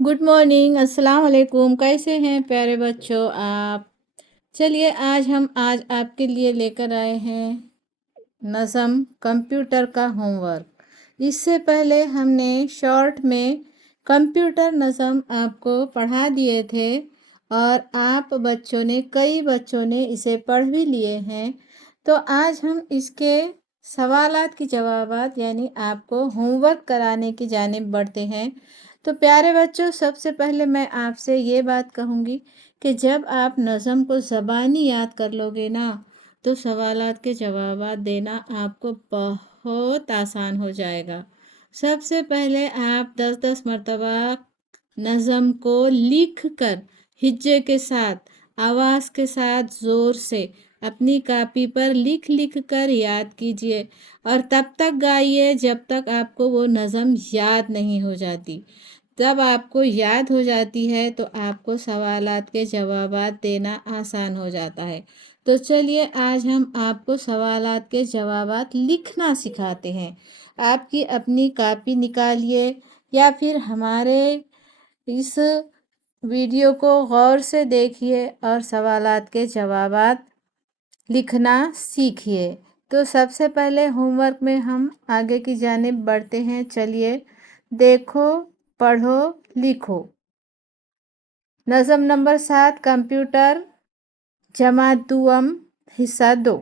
Good morning, अस्सलाम वालेकुम। कैसे हैं प्यारे बच्चों आप? चलिए आज आपके लिए लेकर आए हैं नज़म कंप्यूटर का होमवर्क। इससे पहले हमने शॉर्ट में कंप्यूटर नज़म आपको पढ़ा दिए थे और कई बच्चों ने इसे पढ़ भी लिए हैं। तो आज हम इसके सवालात की जवाबात यानी आपको होमवर्क कराने की जानिब बढ़ते हैं। तो प्यारे बच्चों, सबसे पहले मैं आपसे ये बात कहूँगी कि जब आप नज़म को ज़बानी याद कर लोगे ना, तो सवालात के जवाबात देना आपको बहुत आसान हो जाएगा। सबसे पहले आप 10-10 मरतबा नज़म को लिख कर हिज्जे के साथ, आवाज़ के साथ ज़ोर से अपनी कापी पर लिख लिख कर याद कीजिए और तब तक गाइए जब तक आपको वो नज़म याद नहीं हो जाती। जब आपको याद हो जाती है तो आपको सवालात के जवाबात देना आसान हो जाता है। तो चलिए आज हम आपको सवालात के जवाबात लिखना सिखाते हैं। आपकी अपनी कापी निकालिए या फिर हमारे इस वीडियो को गौर से देखिए और सवालात के जवाबात लिखना सीखिए। तो सबसे पहले होमवर्क में हम आगे की जानिब बढ़ते हैं। चलिए, देखो, पढ़ो, लिखो। नज़म नंबर 7, कंप्यूटर जमात दुअम, हिस्सा 2।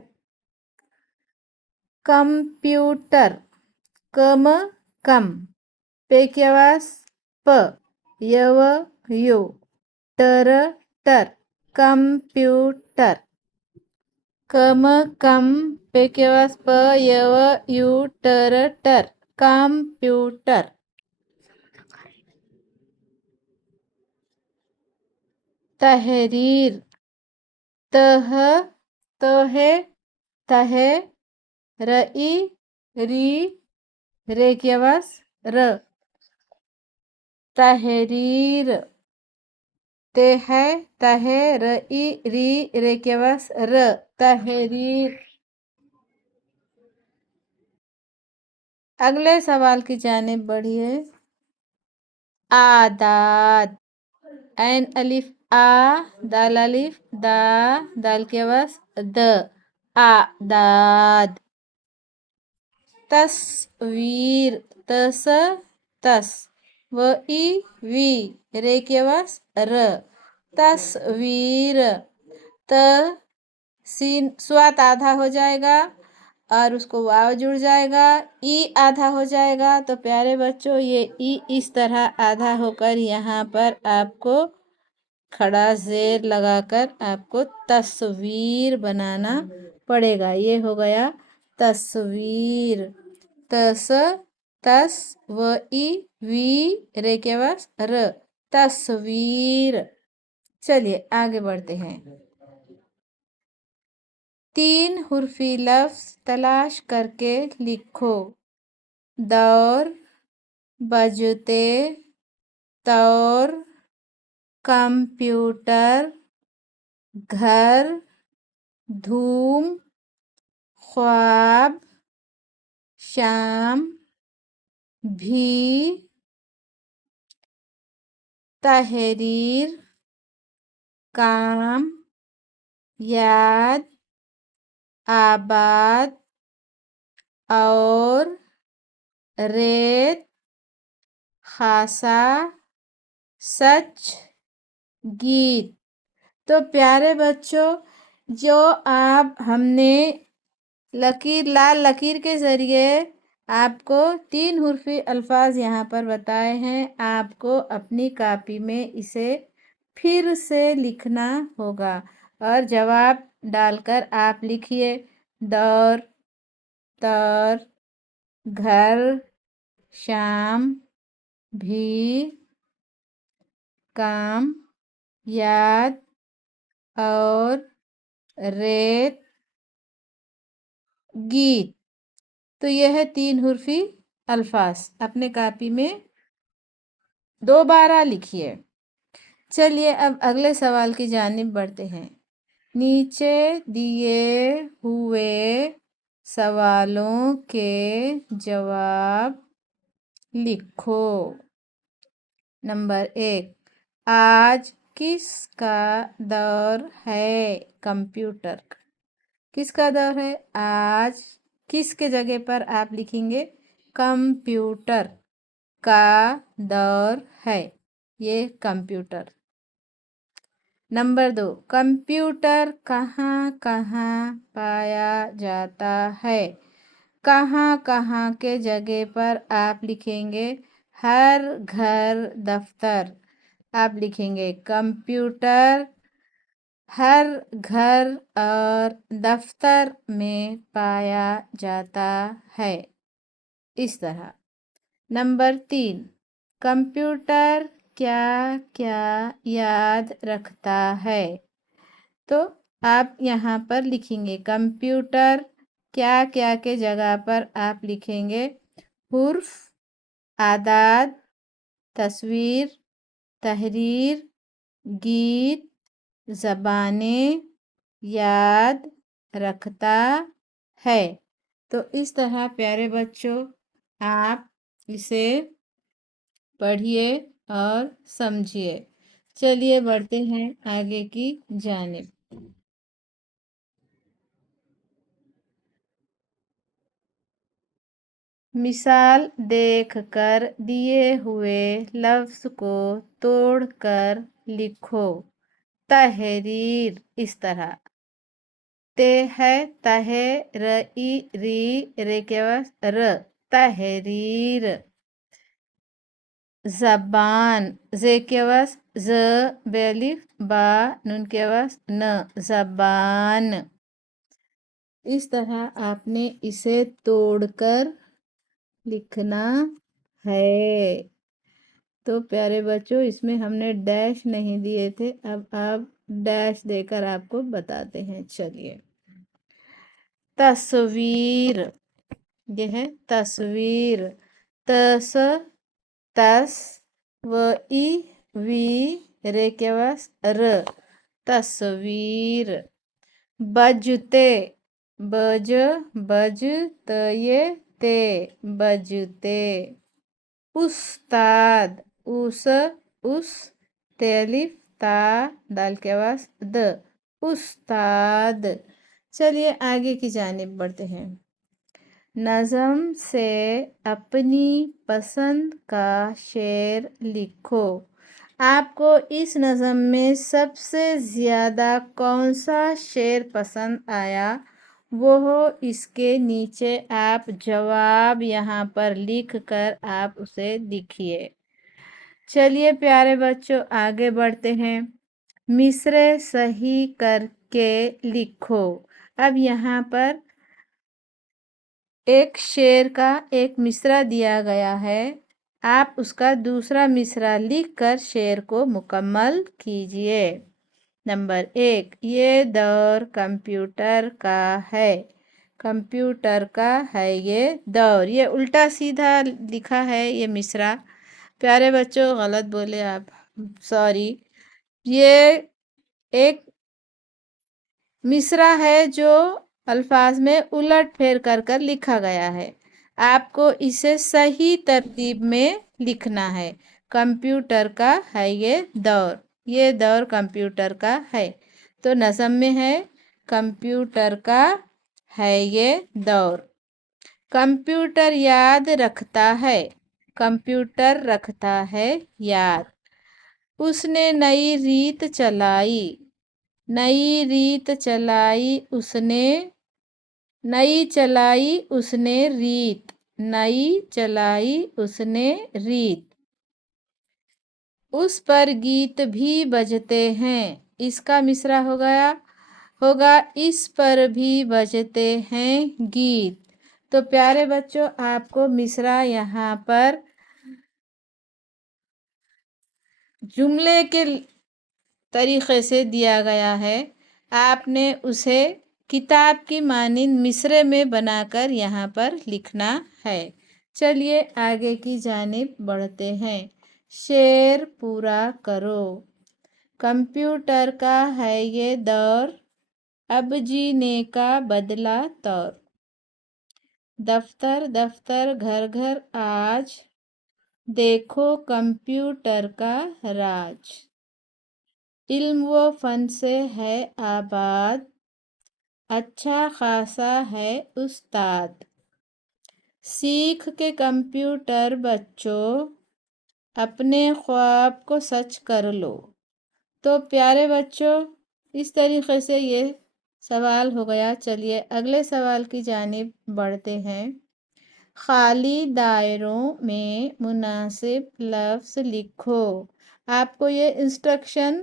कंप्यूटर, कम कम, पे की आवाज़ प, यव यो, टर टर, कंप्यूटर। कम कम, पे की आवाज़ प, यव यू, टर टर, कंप्यूटर। तहरीर, तह तहे तहे, रई री, रे की आवाज़ र, तहरीर। तेहे तहे, रई री, रे की आवाज़ र, तहरीर। अगले सवाल की जानिब बढ़िए। आदाद, ऐन अलिफ आ, दाल अलिफ दा, दाल की आवाज़ द, आदाद। तस्वीर, तस तस, व ई वी, रे की आवाज़ र, तस्वीर। त सीन स्वात आधा हो जाएगा और उसको वाव जुड़ जाएगा, ई आधा हो जाएगा। तो प्यारे बच्चों, ये ई इस तरह आधा होकर यहाँ पर आपको खड़ा जेर लगाकर आपको तस्वीर बनाना पड़ेगा। ये हो गया तस्वीर। तस तस, व ई वी, रे के पास र, तस्वीर। चलिए आगे बढ़ते हैं। 3 हुर्फी लफ्ज तलाश करके लिखो। दौर, बजते, तौर, कंप्यूटर, घर, धूम, ख्वाब, शाम, भी, तहरीर, काम, याद, आबाद, और, रेत, खासा, सच, गीत। तो प्यारे बच्चों, जो आप हमने लाल लकीर के ज़रिए आपको 3 हुर्फी अल्फाज यहाँ पर बताए हैं। आपको अपनी कापी में इसे फिर से लिखना होगा और जवाब डालकर आप लिखिए। दौर, तौर, घर, शाम, भी, काम, याद, और, रेत, गीत। तो यह है 3 हुर्फी अल्फाज। अपने कापी में दोबारा लिखिए। चलिए अब अगले सवाल की जानिब बढ़ते हैं। नीचे दिए हुए सवालों के जवाब लिखो। नंबर 1, आज किसका दौर है? कंप्यूटर का। किसका दौर है? आज किसके जगह पर आप लिखेंगे? कंप्यूटर का दौर है। ये कंप्यूटर। नंबर 2, कंप्यूटर कहाँ कहाँ पाया जाता है? कहाँ कहाँ के जगह पर आप लिखेंगे? हर घर दफ्तर। आप लिखेंगे कंप्यूटर हर घर और दफ्तर में पाया जाता है। इस तरह। नंबर 3, कंप्यूटर क्या क्या याद रखता है? तो आप यहाँ पर लिखेंगे कंप्यूटर क्या क्या के जगह पर आप लिखेंगे हुर्फ, आदाद, तस्वीर, तहरीर, गीत, ज़बानें याद रखता है। तो इस तरह प्यारे बच्चों आप इसे पढ़िए और समझिए। चलिए बढ़ते हैं आगे की जानिब। मिसाल देखकर दिए हुए लफ्ज़ को तोड़कर लिखो। तहरीर। इस तरह ते है तहे रई री रे के पास र तहरीर। ज़बान जे के पास ज बेलिफ बा नून के पास न ज़बान। इस तरह आपने इसे तोड़कर लिखना है। तो प्यारे बच्चों इसमें हमने डैश नहीं दिए थे, अब आप डैश देकर आपको बताते हैं। चलिए तस्वीर। ये है तस्वीर। तस तस व ई वी रे के पास र तस्वीर। बजते बज बज तये ते बजते। उस्ताद उस तेलिफ ता दाल के पास द उस्ताद। चलिए आगे की जानिब बढ़ते हैं। नज़म से अपनी पसंद का शेर लिखो। आपको इस नज़म में सबसे ज़्यादा कौन सा शेर पसंद आया वो इसके नीचे आप जवाब यहाँ पर लिख कर आप उसे लिखिए। चलिए प्यारे बच्चों आगे बढ़ते हैं। मिसरे सही करके लिखो। अब यहाँ पर एक शेर का एक मिसरा दिया गया है, आप उसका दूसरा मिसरा लिखकर शेर को मुकम्मल कीजिए। नंबर 1, ये दौर कंप्यूटर का है। कंप्यूटर का है ये दौर। ये उल्टा सीधा लिखा है ये मिसरा। प्यारे बच्चों गलत बोले आप, सॉरी। ये एक मिसरा है जो अल्फाज में उलट फेर कर कर लिखा गया है। आपको इसे सही तरतीब में लिखना है। कंप्यूटर का है ये दौर कंप्यूटर का है। तो नज़म में है कंप्यूटर का है ये दौर। कंप्यूटर याद रखता है। कंप्यूटर रखता है याद। उसने नई रीत चलाई। नई रीत चलाई उसने। नई चलाई उसने रीत। नई चलाई उसने रीत। उस पर गीत भी बजते हैं। इसका मिसरा होगा इस पर भी बजते हैं गीत। तो प्यारे बच्चों आपको मिसरा यहाँ पर जुमले के तरीक़े से दिया गया है। आपने उसे किताब की मानिंद मिसरे में बनाकर यहाँ पर लिखना है। चलिए आगे की जानिब बढ़ते हैं। शेर पूरा करो। कंप्यूटर का है ये दौर, अब जीने का बदला तौर। दफ्तर दफ्तर घर घर आज, دیکھو کمپیوٹر کا راج، علم و فن سے ہے آباد، اچھا خاصا ہے استاد، سیکھ کے کمپیوٹر بچوں، اپنے خواب کو سچ کر لو۔ تو پیارے بچوں، اس طریقے سے یہ سوال ہو گیا۔ چلیے اگلے سوال کی جانب بڑھتے ہیں۔ خالی دائروں میں مناسب لفظ لکھو۔ آپ کو یہ انسٹرکشن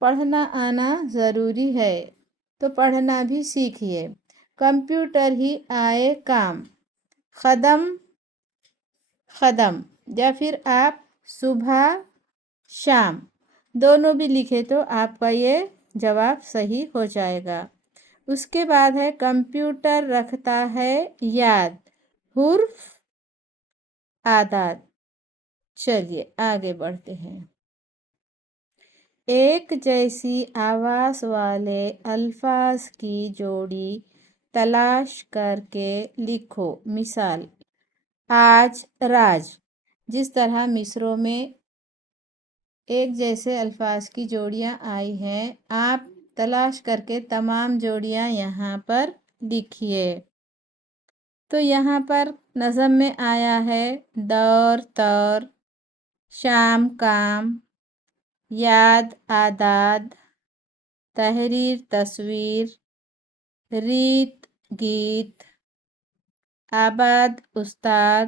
پڑھنا آنا ضروری ہے، تو پڑھنا بھی سیکھیے۔ کمپیوٹر ہی آئے کام، قدم قدم، یا پھر آپ صبح شام دونوں بھی لکھے تو آپ کا یہ جواب صحیح ہو جائے گا۔ اس کے بعد ہے کمپیوٹر رکھتا ہے یاد، حرف اعداد۔ چلیے آگے بڑھتے ہیں۔ ایک جیسی آواز والے الفاظ کی جوڑی تلاش کر کے لکھو۔ مثال، آج راج۔ جس طرح مصرعوں میں ایک جیسے الفاظ کی جوڑیاں آئی ہیں، آپ تلاش کر کے تمام جوڑیاں یہاں پر لکھیے۔ تو یہاں پر نظم میں آیا ہے دور طور، شام کام، یاد اعداد، تحریر تصویر، ریت گیت، آباد استاد،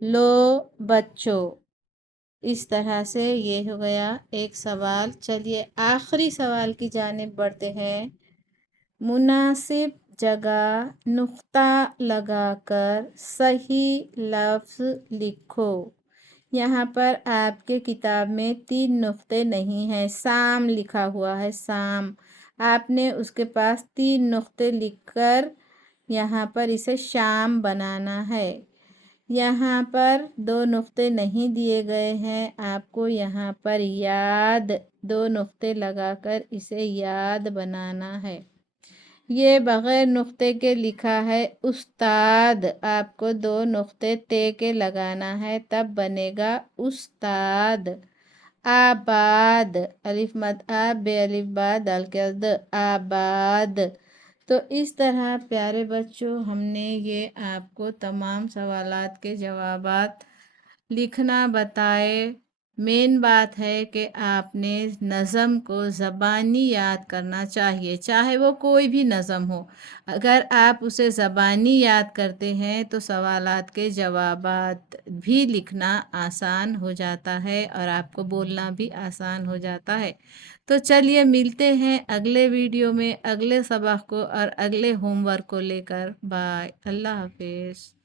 لو بچوں۔ اس طرح سے یہ ہو گیا ایک سوال۔ چلیے آخری سوال کی جانب بڑھتے ہیں۔ مناسب جگہ نقطہ لگا کر صحیح لفظ لکھو۔ یہاں پر آپ کے کتاب میں 3 نقطے نہیں ہیں، سام لکھا ہوا ہے، سام۔ آپ نے اس کے پاس 3 نقطے لکھ کر یہاں پر اسے شام بنانا ہے۔ یہاں پر 2 نقطے نہیں دیے گئے ہیں، آپ کو یہاں پر یاد 2 نقطے لگا کر اسے یاد بنانا ہے۔ یہ بغیر نقطے کے لکھا ہے استاد، آپ کو 2 نقطے تے کے لگانا ہے، تب بنے گا استاد۔ آباد، الف مد آ بے الف با دال کے د، آباد۔ تو اس طرح پیارے بچوں ہم نے یہ آپ کو تمام سوالات کے جوابات لکھنا بتائے۔ مین بات ہے کہ آپ نے نظم کو زبانی یاد کرنا چاہیے، چاہے وہ کوئی بھی نظم ہو۔ اگر آپ اسے زبانی یاد کرتے ہیں تو سوالات کے جوابات بھی لکھنا آسان ہو جاتا ہے اور آپ کو بولنا بھی آسان ہو جاتا ہے۔ تو چلیے ملتے ہیں اگلے ویڈیو میں اگلے سبق کو اور اگلے ہوم ورک کو لے کر۔ بائے، اللہ حافظ۔